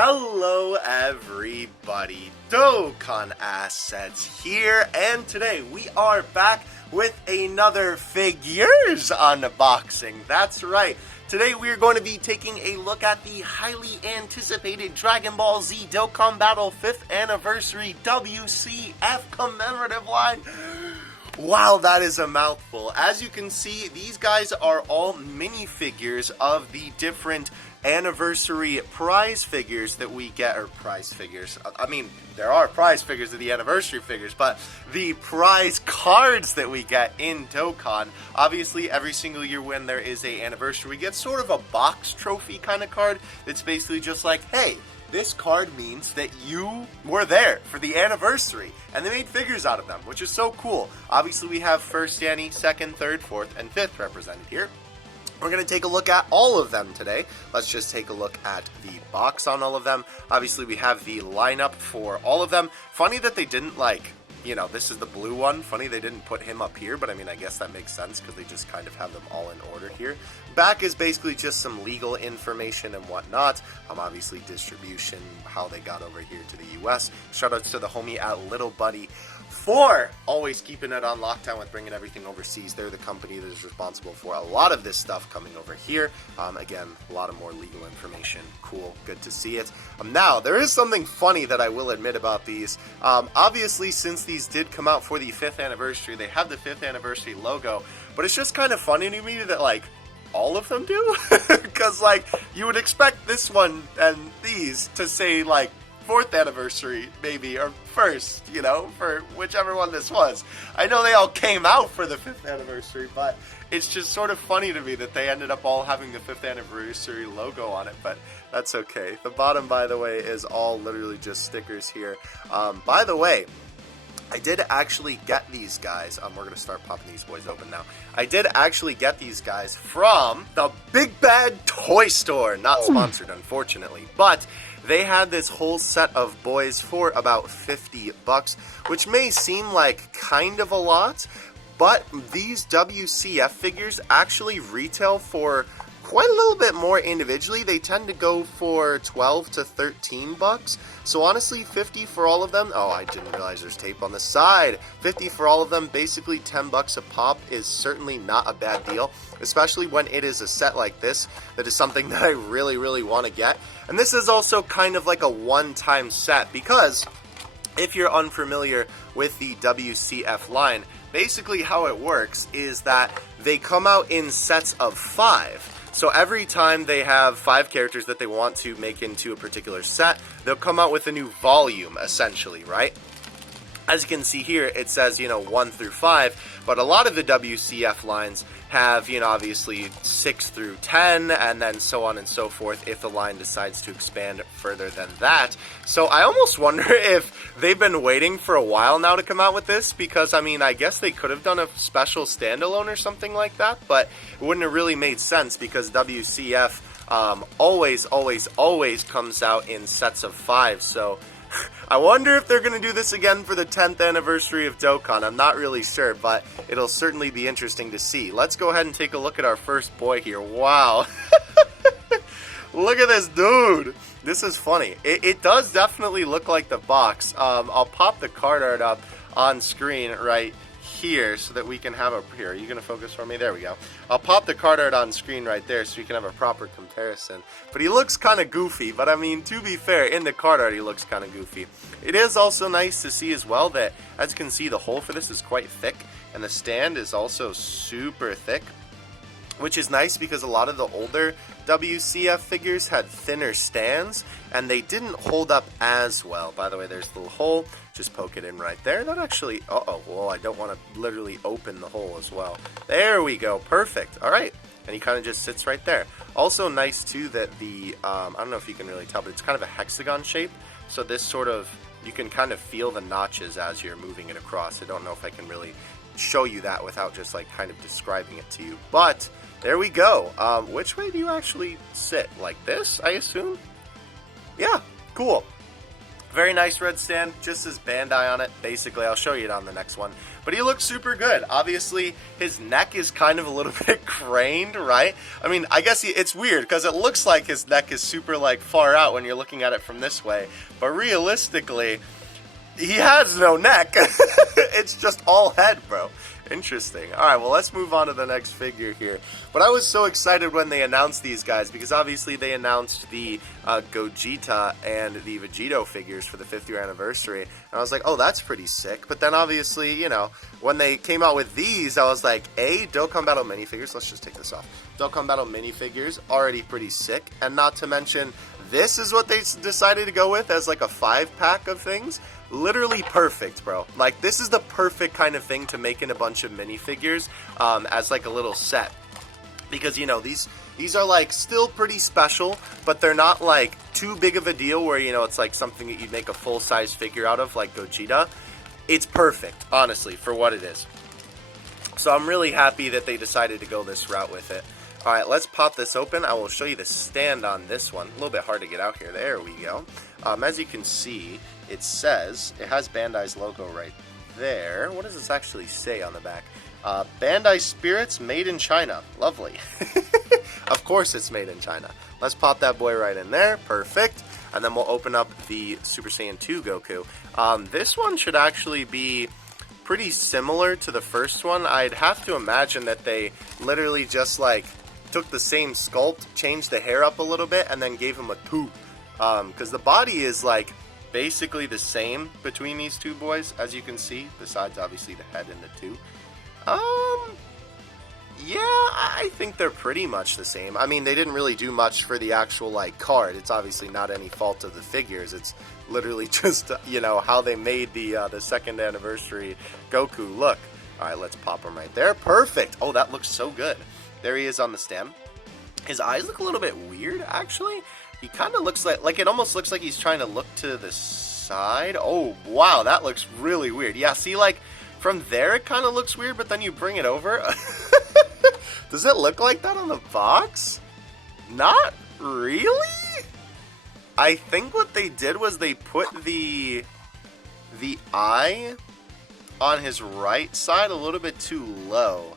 Hello everybody, Dokkan Assets here, and today we are back with another figures unboxing. That's right, today we are going to be taking a look at the highly anticipated Dragon Ball Z Dokkan Battle 5th Anniversary WCF commemorative line. Wow, that is a mouthful. As you can see, these guys are all minifigures of the different anniversary prize figures that we get, or prize figures. I mean, there are prize figures of the anniversary figures, but the prize cards that we get in Dokkan. Obviously, every single year when there is a anniversary, we get sort of a box trophy kind of card that's basically just like, hey, this card means that you were there for the anniversary, and they made figures out of them, which is so cool. Obviously, we have 1st Annie, 2nd, 3rd, 4th, and 5th represented here. We're going to take a look at all of them today. Let's just take a look at the box on all of them. Obviously, we have the lineup for all of them. Funny that they didn't, like, you know, this is the blue one. Funny they didn't put him up here, but I mean, I guess that makes sense because they just kind of have them all in order here. Back is basically just some legal information and whatnot. Obviously, distribution, how they got over here to the US. Shoutouts to the homie at Little Buddy for always keeping it on lockdown with bringing everything overseas. They're the company that is responsible for a lot of this stuff coming over here. Again, a lot of more legal information. Cool, good to see it. Now, there is something funny that I will admit about these. Obviously, since these did come out for the 5th anniversary, they have the 5th anniversary logo, but it's just kind of funny to me that, like, all of them do? Because, like, you would expect this one and these to say, like, 4th anniversary, maybe, or 1st, you know, for whichever one this was. I know they all came out for the 5th anniversary, but it's just sort of funny to me that they ended up all having the 5th anniversary logo on it, but that's okay. The bottom, by the way, is all literally just stickers here. By the way, I did actually get these guys. We're going to start popping these boys open now. I did actually get these guys from the Big Bad Toy Store. Not sponsored, unfortunately, but they had this whole set of boys for about $50, which may seem like kind of a lot, but these WCF figures actually retail for quite a little bit more individually. They tend to go for 12 to 13 bucks. So honestly, 50 for all of them. Oh, I didn't realize there's tape on the side. 50 for all of them, basically 10 bucks a pop, is certainly not a bad deal, especially when it is a set like this that is something that I really want to get. And this is also kind of like a one-time set, because if you're unfamiliar with the WCF line, basically how it works is that they come out in sets of 5. So every time they have 5 characters that they want to make into a particular set, they'll come out with a new volume, essentially, right? As you can see here, it says, 1 through 5, but a lot of the WCF lines have, obviously 6 through 10, and then so on and so forth if the line decides to expand further than that. So I almost wonder if they've been waiting for a while now to come out with this, because, I mean, I guess they could have done a special standalone or something like that, but it wouldn't have really made sense because WCF always comes out in sets of 5, so I wonder if they're going to do this again for the 10th anniversary of Dokkan. I'm not really sure, but it'll certainly be interesting to see. Let's go ahead and take a look at our first boy here. Wow. Look at this dude. This is funny. It does definitely look like the box. I'll pop the card art up on screen right here so that we can have a... Here, are you going to focus for me? There we go. I'll pop the card art on screen right there so you can have a proper comparison. But he looks kind of goofy, but I mean, to be fair, in the card art he looks kind of goofy. It is also nice to see as well that, as you can see, the hole for this is quite thick, and the stand is also super thick, which is nice because a lot of the older WCF figures had thinner stands, and they didn't hold up as well. By the way, there's the little hole. Just poke it in right there. That actually... well, I don't want to literally open the hole as well. There we go. Perfect. All right. And he kind of just sits right there. Also nice, too, that the... I don't know if you can really tell, but it's kind of a hexagon shape. So this sort of... You can kind of feel the notches as you're moving it across. I don't know if I can really show you that without just, like, kind of describing it to you. But there we go. Which way do you actually sit? Like this, I assume? Yeah. Cool. Very nice red stand, just as Bandai on it. Basically, I'll show you it on the next one. But he looks super good. Obviously, his neck is kind of a little bit craned, right? I mean, I guess it's weird because it looks like his neck is super, like, far out when you're looking at it from this way. But realistically, he has no neck. It's just all head, bro. Interesting. Alright, well, let's move on to the next figure here. But I was so excited when they announced these guys, because obviously they announced the Gogeta and the Vegito figures for the 5th year anniversary. And I was like, oh, that's pretty sick. But then obviously, you know, when they came out with these, I was like, Dokkan Battle minifigures. Let's just take this off. Dokkan Battle minifigures, already pretty sick. And not to mention, this is what they decided to go with as like a 5-pack of things. Literally perfect, bro. Like, this is the perfect kind of thing to make in a bunch of minifigures as like a little set. Because, you know, these are like still pretty special, but they're not like too big of a deal where, you know, it's like something that you'd make a full-size figure out of, like Gogeta. It's perfect, honestly, for what it is. So I'm really happy that they decided to go this route with it. Alright, let's pop this open. I will show you the stand on this one. A little bit hard to get out here. There we go. As you can see, it says, it has Bandai's logo right there. What does this actually say on the back? Bandai Spirits made in China. Lovely. Of course it's made in China. Let's pop that boy right in there. Perfect. And then we'll open up the Super Saiyan 2 Goku. This one should actually be pretty similar to the first one. I'd have to imagine that they literally just like took the same sculpt, changed the hair up a little bit, and then gave him a tube. Because the body is like basically the same between these two boys, as you can see, besides obviously the head and the tube. Yeah, I think they're pretty much the same. I mean, they didn't really do much for the actual, like, card. It's obviously not any fault of the figures. It's literally just, you know, how they made the 2nd anniversary Goku look. Alright, let's pop him right there. Perfect! Oh, that looks so good. There he is on the stem. His eyes look a little bit weird, actually. He kind of looks like, it almost looks like he's trying to look to the side. Oh, wow, that looks really weird. Yeah, see, like, from there it kind of looks weird, but then you bring it over. Does it look like that on the box? Not really? I think what they did was they put the eye on his right side a little bit too low.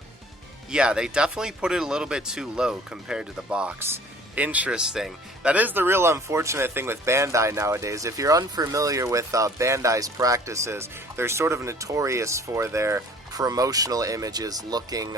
Yeah, they definitely put it a little bit too low compared to the box. Interesting. That is the real unfortunate thing with Bandai nowadays. If you're unfamiliar with Bandai's practices, they're sort of notorious for their promotional images looking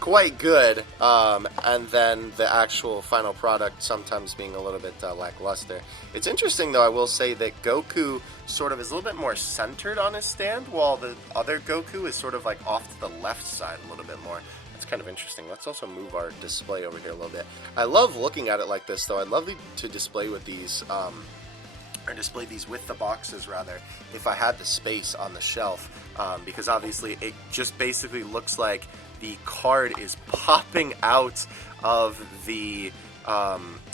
quite good, and then the actual final product sometimes being a little bit lackluster. It's interesting, though, I will say that Goku sort of is a little bit more centered on his stand, while the other Goku is sort of like off to the left side a little bit more. That's kind of interesting. Let's also move our display over here a little bit. I love looking at it like this, though. I'd love to display with these, or display these with the boxes, rather, if I had the space on the shelf, because obviously it just basically looks like the card is popping out of the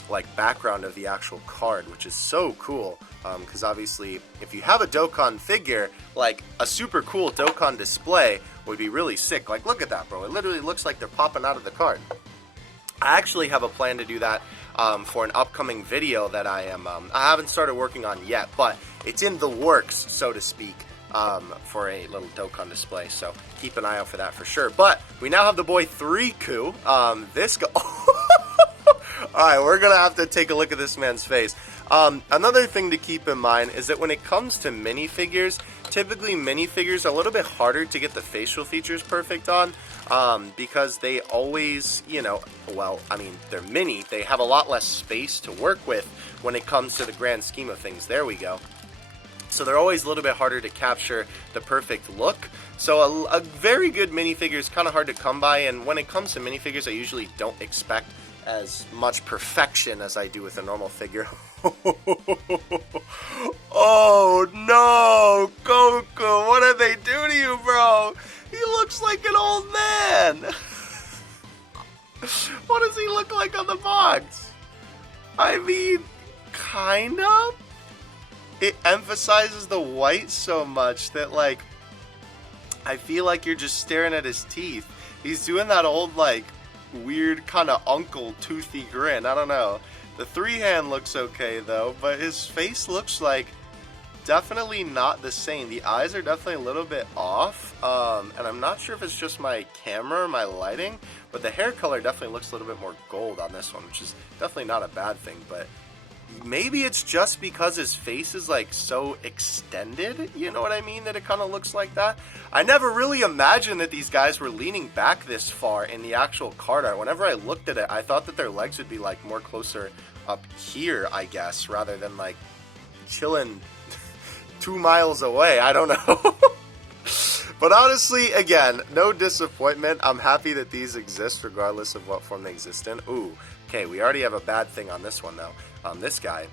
like background of the actual card, which is so cool, because obviously if you have a Dokkan figure, like a super cool Dokkan display would be really sick. Like, look at that, bro. It literally looks like they're popping out of the card. I actually have a plan to do that for an upcoming video that I haven't started working on yet, but it's in the works, so to speak, for a little Dokkan display, so keep an eye out for that for sure. But we now have the boy 3Ku. Alright, we're gonna have to take a look at this man's face. Another thing to keep in mind is that when it comes to minifigures, typically minifigures are a little bit harder to get the facial features perfect on, because they always, you know, well, I mean, they're mini, they have a lot less space to work with when it comes to the grand scheme of things. There we go. So they're always a little bit harder to capture the perfect look. So a very good minifigure is kind of hard to come by, and when it comes to minifigures, I usually don't expect as much perfection as I do with a normal figure. Oh no, Goku, what did they do to you, bro? He looks like an old man. What does he look like on the box? I mean, kind of. It emphasizes the white so much that, like, I feel like you're just staring at his teeth. He's doing that old, like, weird kind of uncle toothy grin. I don't know. The 3-hand looks okay, though, but his face looks like definitely not the same. The eyes are definitely a little bit off, and I'm not sure if it's just my camera or my lighting, but the hair color definitely looks a little bit more gold on this one, which is definitely not a bad thing, but maybe it's just because his face is like so extended, you know what I mean, that it kind of looks like that. I never really imagined that these guys were leaning back this far in the actual card art. Whenever I looked at it, I thought that their legs would be like more closer up here, I guess, rather than like chilling 2 miles away. I don't know. But honestly, again, no disappointment. I'm happy that these exist regardless of what form they exist in. Ooh, okay, we already have a bad thing on this one though. This guy,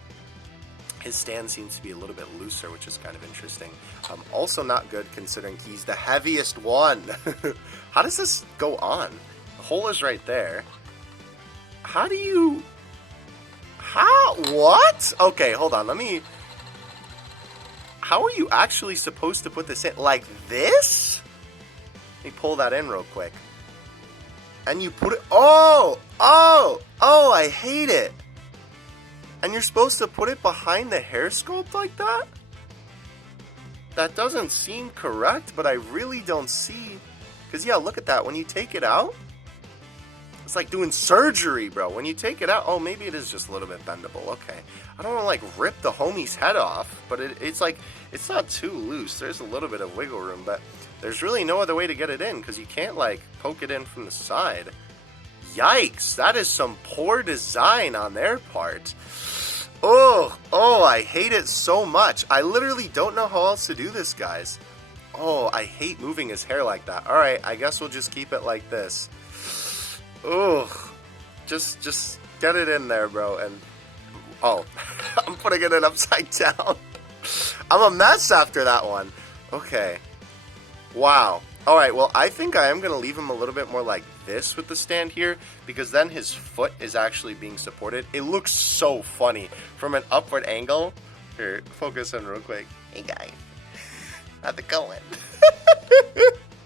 his stand seems to be a little bit looser, which is kind of interesting. Also not good considering he's the heaviest one. How does this go on? The hole is right there. How do you... How? What? Okay, hold on. Let me... How are you actually supposed to put this in? Like this? Let me pull that in real quick. And you put it... Oh! Oh! Oh, I hate it. And you're supposed to put it behind the hair sculpt like that? That doesn't seem correct, but I really don't see... Because, yeah, look at that. When you take it out, it's like doing surgery, bro. When you take it out... Oh, maybe it is just a little bit bendable. Okay. I don't want to, like, rip the homie's head off, but it's like... It's not too loose. There's a little bit of wiggle room, but there's really no other way to get it in, because you can't, like, poke it in from the side. Yikes! That is some poor design on their part. Oh, I hate it so much. I literally don't know how else to do this, guys. Oh, I hate moving his hair like that. Alright, I guess we'll just keep it like this. Oh, just get it in there, bro. And, oh, I'm putting it in upside down. I'm a mess after that one. Okay. Wow. Alright, well, I think I am going to leave him a little bit more like this with the stand here, because then his foot is actually being supported. It looks so funny from an upward angle. Here, focus in real quick. Hey, guys. How's it going?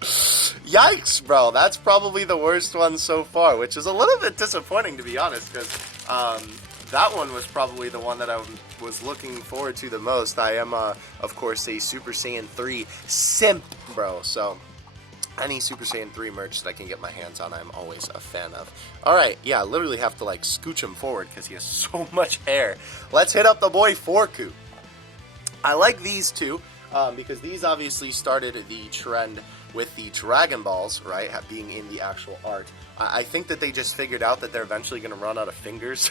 Yikes, bro. That's probably the worst one so far, which is a little bit disappointing, to be honest, because that one was probably the one that I was looking forward to the most. I am, of course, a Super Saiyan 3 simp, bro, so... Any Super Saiyan 3 merch that I can get my hands on, I'm always a fan of. Alright, yeah, I literally have to, like, scooch him forward because he has so much hair. Let's hit up the boy Forku. I like these two because these obviously started the trend with the Dragon Balls, right, being in the actual art. I think that they just figured out that they're eventually going to run out of fingers.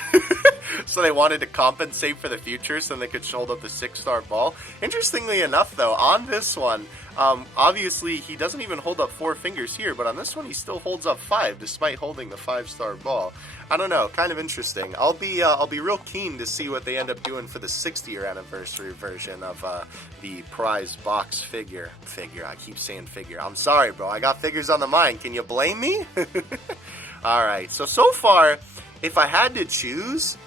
So they wanted to compensate for the future so they could hold up the 6-star ball. Interestingly enough, though, on this one, obviously he doesn't even hold up 4 fingers here, but on this one he still holds up 5 despite holding the 5-star ball. I don't know, kind of interesting. I'll be real keen to see what they end up doing for the 60th anniversary version of the prize box figure. I keep saying figure. I'm sorry, bro. I got figures on the mind. Can you blame me? Alright, so far, if I had to choose,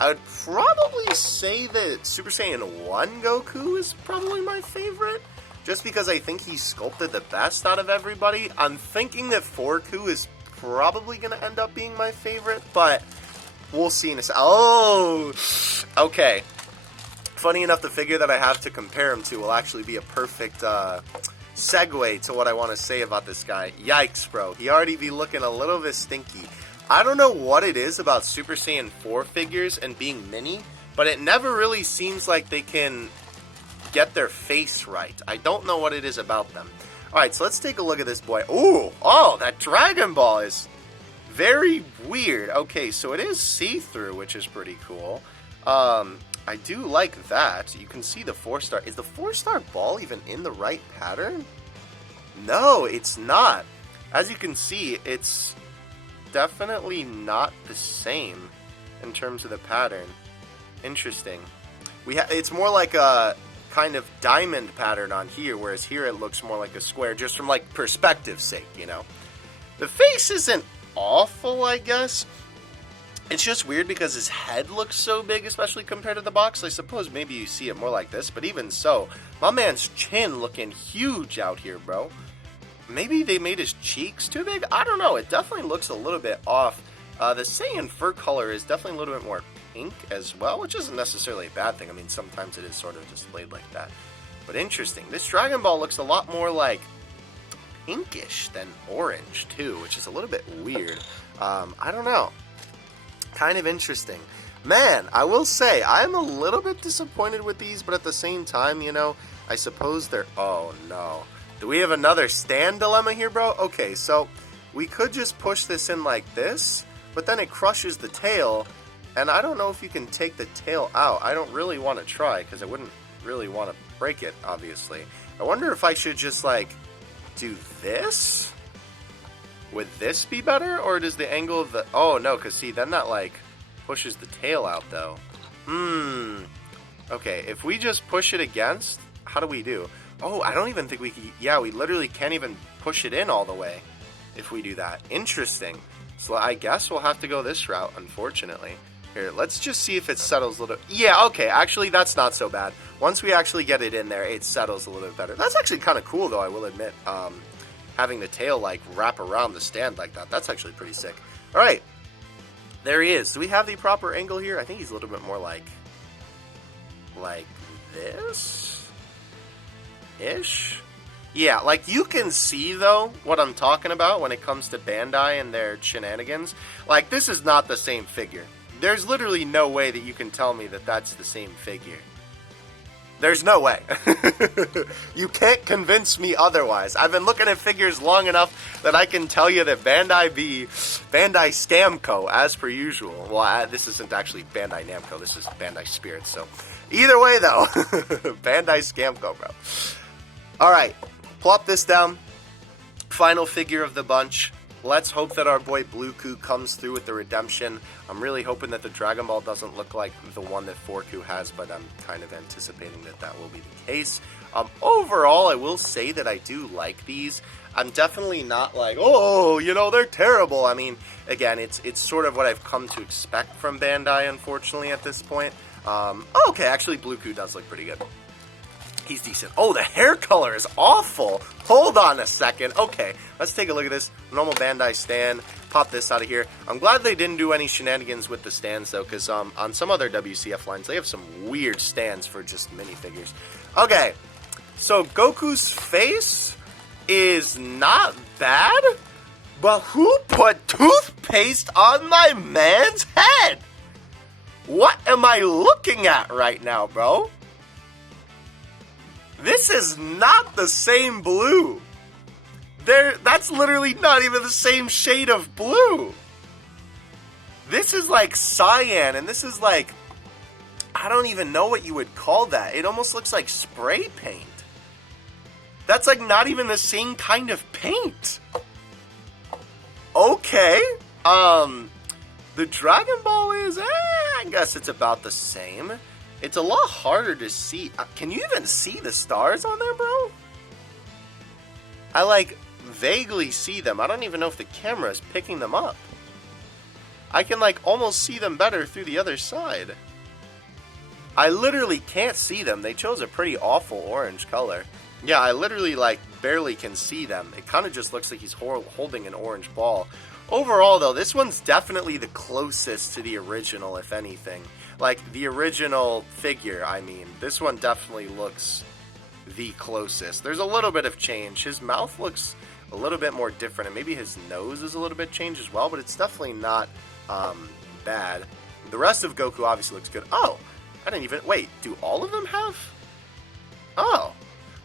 I would probably say that Super Saiyan 1 Goku is probably my favorite. Just because I think he sculpted the best out of everybody. I'm thinking that Forku is probably going to end up being my favorite, but we'll see in a second. Oh, okay. Funny enough, the figure that I have to compare him to will actually be a perfect segue to what I want to say about this guy. Yikes, bro. He already be looking a little bit stinky. I don't know what it is about Super Saiyan 4 figures and being mini, but it never really seems like they can get their face right. I don't know what it is about them. Alright, so let's take a look at this boy. Ooh, oh, that Dragon Ball is very weird. Okay, so it is see-through, which is pretty cool. I do like that. You can see the 4-star. Is the 4-star ball even in the right pattern? No, it's not. As you can see, it's definitely not the same in terms of the pattern. Interesting. It's more like a kind of diamond pattern on here, whereas here it looks more like a square, just from like perspective's sake, you know. The face isn't awful, I guess. It's just weird because his head looks so big, especially compared to the box. I suppose maybe you see it more like this, but even so, my man's chin looking huge out here, bro. Maybe they made his cheeks too big? I don't know. It definitely looks a little bit off. The Saiyan fur color is definitely a little bit more pink as well, which isn't necessarily a bad thing. I mean, sometimes it is sort of displayed like that. But interesting. This Dragon Ball looks a lot more like pinkish than orange, too, which is a little bit weird. I don't know. Kind of interesting. Man, I will say, I'm a little bit disappointed with these, but at the same time, you know, I suppose they're... Oh, no. Do we have another stand dilemma here, bro? Okay, so we could just push this in like this, but then it crushes the tail, and I don't know if you can take the tail out. I don't really want to try, because I wouldn't really want to break it, obviously. I wonder if I should just, like, do this? Would this be better, or does the angle of the... Oh, no, because, see, then that, like, pushes the tail out, though. Okay, if we just push it against, how do we do? Oh, I don't even think we can... Yeah, we literally can't even push it in all the way if we do that. Interesting. So I guess we'll have to go this route, unfortunately. Here, let's just see if it settles a little... Yeah, okay, actually, that's not so bad. Once we actually get it in there, it settles a little bit better. That's actually kind of cool, though, I will admit. Having the tail, like, wrap around the stand like that. That's actually pretty sick. All right. There he is. Do we have the proper angle here? I think he's a little bit more like this? Ish? Yeah, like, you can see, though, what I'm talking about when it comes to Bandai and their shenanigans. Like, this is not the same figure. There's literally no way that you can tell me that that's the same figure. There's no way. You can't convince me otherwise. I've been looking at figures long enough that I can tell you that Bandai Stamco, as per usual. Well, this isn't actually Bandai Namco. This is Bandai Spirit. So, either way, though, Bandai Scamco, bro. All right, plop this down. Final figure of the bunch. Let's hope that our boy Blueku comes through with the redemption. I'm really hoping that the Dragon Ball doesn't look like the one that Forku has, but I'm kind of anticipating that that will be the case. Overall, I will say that I do like these. I'm definitely not like, oh, you know, they're terrible. I mean, again, it's sort of what I've come to expect from Bandai, unfortunately, at this point. Okay, actually, Blueku does look pretty good. He's decent. Oh, the hair color is awful. Hold on a second. Okay, let's take a look at this. Normal Bandai stand. Pop this out of here. I'm glad they didn't do any shenanigans with the stands, though, because on some other WCF lines, they have some weird stands for just minifigures. Okay, so Goku's face is not bad, but who put toothpaste on my man's head? What am I looking at right now, bro? This is not the same blue. That's literally not even the same shade of blue. This is like cyan, and this is like, I don't even know what you would call that. It almost looks like spray paint. That's like not even the same kind of paint. Okay. The Dragon Ball is, I guess it's about the same. It's a lot harder to see. Can you even see the stars on there, bro? I, like, vaguely see them. I don't even know if the camera is picking them up. I can, like, almost see them better through the other side. I literally can't see them. They chose a pretty awful orange color. Yeah, I literally, like, barely can see them. It kind of just looks like he's holding an orange ball. Overall, though, this one's definitely the closest to the original, if anything. Like, the original figure, I mean. This one definitely looks the closest. There's a little bit of change. His mouth looks a little bit more different, and maybe his nose is a little bit changed as well, but it's definitely not bad. The rest of Goku obviously looks good. Oh, I didn't even... Wait, do all of them have... Oh.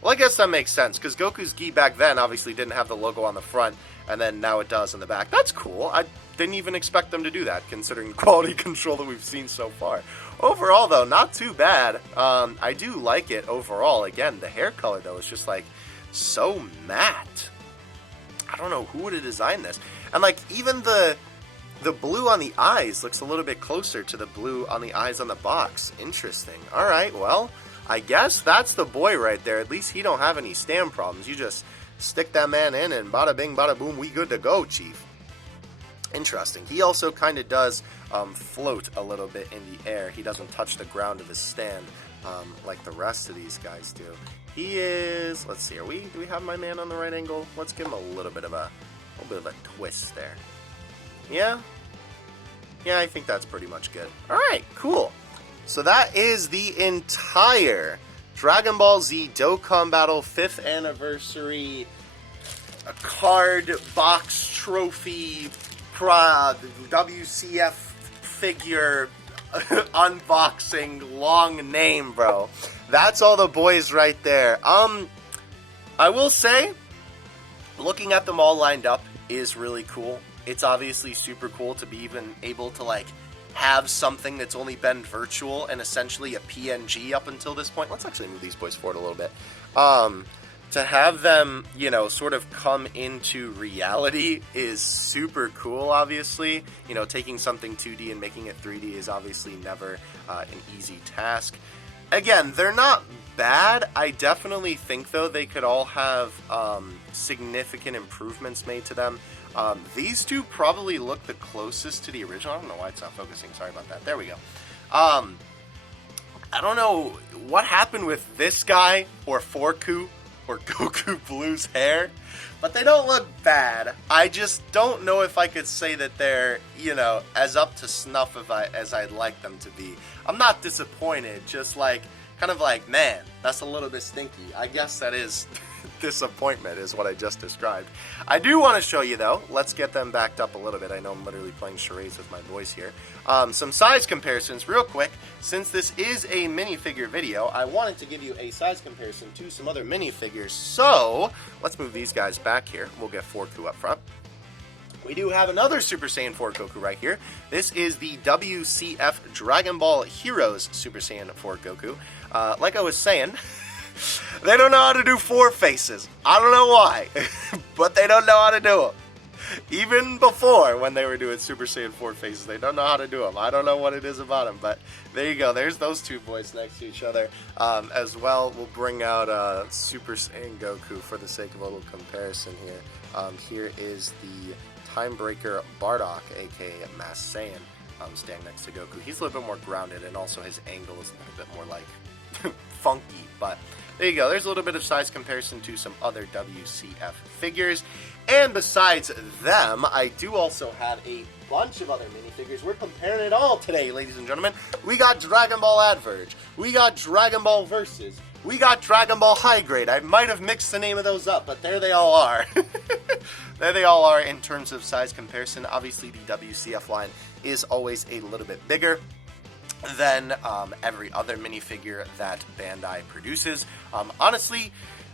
Well, I guess that makes sense, because Goku's gi back then obviously didn't have the logo on the front, and then now it does in the back. That's cool. I didn't even expect them to do that, considering the quality control that we've seen so far. Overall, though, not too bad. I do like it overall. Again, the hair color, though, is just, like, so matte. I don't know who would have designed this. And, like, even the blue on the eyes looks a little bit closer to the blue on the eyes on the box. Interesting. All right, well, I guess that's the boy right there. At least he don't have any stand problems. You just stick that man in and bada bing, bada boom, we good to go, Chief. Interesting. He also kind of does float a little bit in the air. He doesn't touch the ground of his stand like the rest of these guys do. He is, let's see, do we have my man on the right angle? Let's give him a little bit of a twist there. Yeah? Yeah, I think that's pretty much good. Alright, cool. So that is the entire Dragon Ball Z Dokkan Battle 5th Anniversary card box trophy WCF figure unboxing. Long name, bro. That's all the boys right there. I will say, looking at them all lined up is really cool. It's obviously super cool to be even able to, like, have something that's only been virtual and essentially a PNG up until this point. Let's actually move these boys forward a little bit. To have them, you know, sort of come into reality is super cool, obviously. You know, taking something 2D and making it 3D is obviously never an easy task. Again, they're not bad. I definitely think, though, they could all have significant improvements made to them. These two probably look the closest to the original. I don't know why it's not focusing. Sorry about that. There we go. I don't know what happened with this guy or Forku or Goku Blue's hair, but they don't look bad. I just don't know if I could say that they're, you know, as up to snuff as I'd like them to be. I'm not disappointed, just like, kind of like, man, that's a little bit stinky. I guess that is disappointment is what I just described. I do want to show you, though. Let's get them backed up a little bit. I know I'm literally playing charades with my boys here. Some size comparisons real quick. Since this is a minifigure video, I wanted to give you a size comparison to some other minifigures. So let's move these guys back here. We'll get Forku up front. We do have another Super Saiyan 4 Goku right here. This is the WCF Dragon Ball Heroes Super Saiyan 4 Goku. Like I was saying, they don't know how to do 4 faces. I don't know why, but they don't know how to do them. Even before, when they were doing Super Saiyan 4 faces, they don't know how to do them. I don't know what it is about them, but there you go. There's those two boys next to each other. As well, we'll bring out Super Saiyan Goku for the sake of a little comparison here. Here is the Timebreaker Bardock, aka Masked Saiyan, standing next to Goku. He's a little bit more grounded, and also his angle is a little bit more like funky, but there you go. There's a little bit of size comparison to some other WCF figures. And besides them, I do also have a bunch of other minifigures. We're comparing it all today, ladies and gentlemen. We got Dragon Ball Adverge. We got Dragon Ball Versus. We got Dragon Ball High Grade. I might have mixed the name of those up, but there they all are. There they all are in terms of size comparison. Obviously, the WCF line is always a little bit bigger than every other minifigure that Bandai produces. Honestly,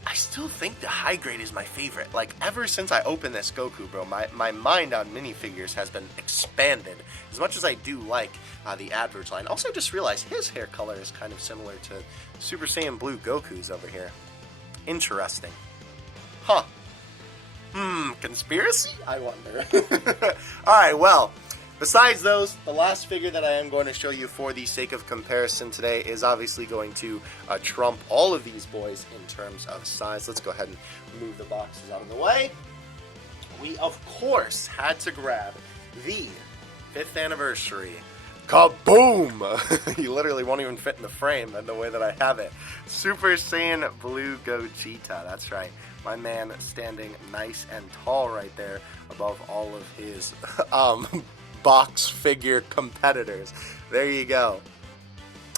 I still think the High Grade is my favorite. Like, ever since I opened this Goku, bro, my mind on minifigures has been expanded. As much as I do like the Adverge line. Also, just realized his hair color is kind of similar to Super Saiyan Blue Goku's over here. Interesting. Huh. Conspiracy? I wonder. Alright, well, besides those, the last figure that I am going to show you for the sake of comparison today is obviously going to trump all of these boys in terms of size. Let's go ahead and move the boxes out of the way. We, of course, had to grab the 5th anniversary. Kaboom! You literally won't even fit in the frame in the way that I have it. Super Saiyan Blue Gogeta. That's right. My man standing nice and tall right there above all of his box figure competitors. There you go.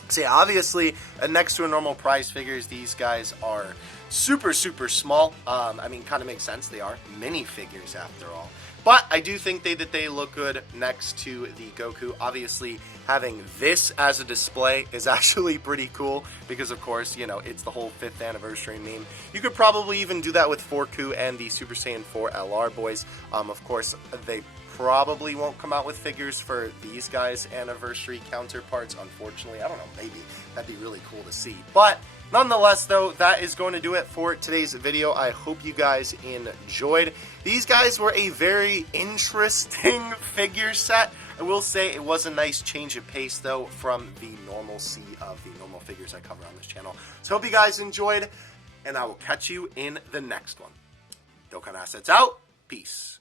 So yeah, obviously, next to a normal prize figures, these guys are super, super small. I mean, kind of makes sense. They are minifigures after all. But I do think that they look good next to the Goku. Obviously, having this as a display is actually pretty cool because, of course, you know, it's the whole 5th anniversary meme. You could probably even do that with Forku and the Super Saiyan 4 LR boys. Of course, they probably won't come out with figures for these guys' anniversary counterparts, unfortunately. I don't know, maybe. That'd be really cool to see. But nonetheless, though, that is going to do it for today's video. I hope you guys enjoyed. These guys were a very interesting figure set. I will say it was a nice change of pace, though, from the normalcy of the normal figures I cover on this channel. So hope you guys enjoyed, and I will catch you in the next one. Dokkan Assets out. Peace.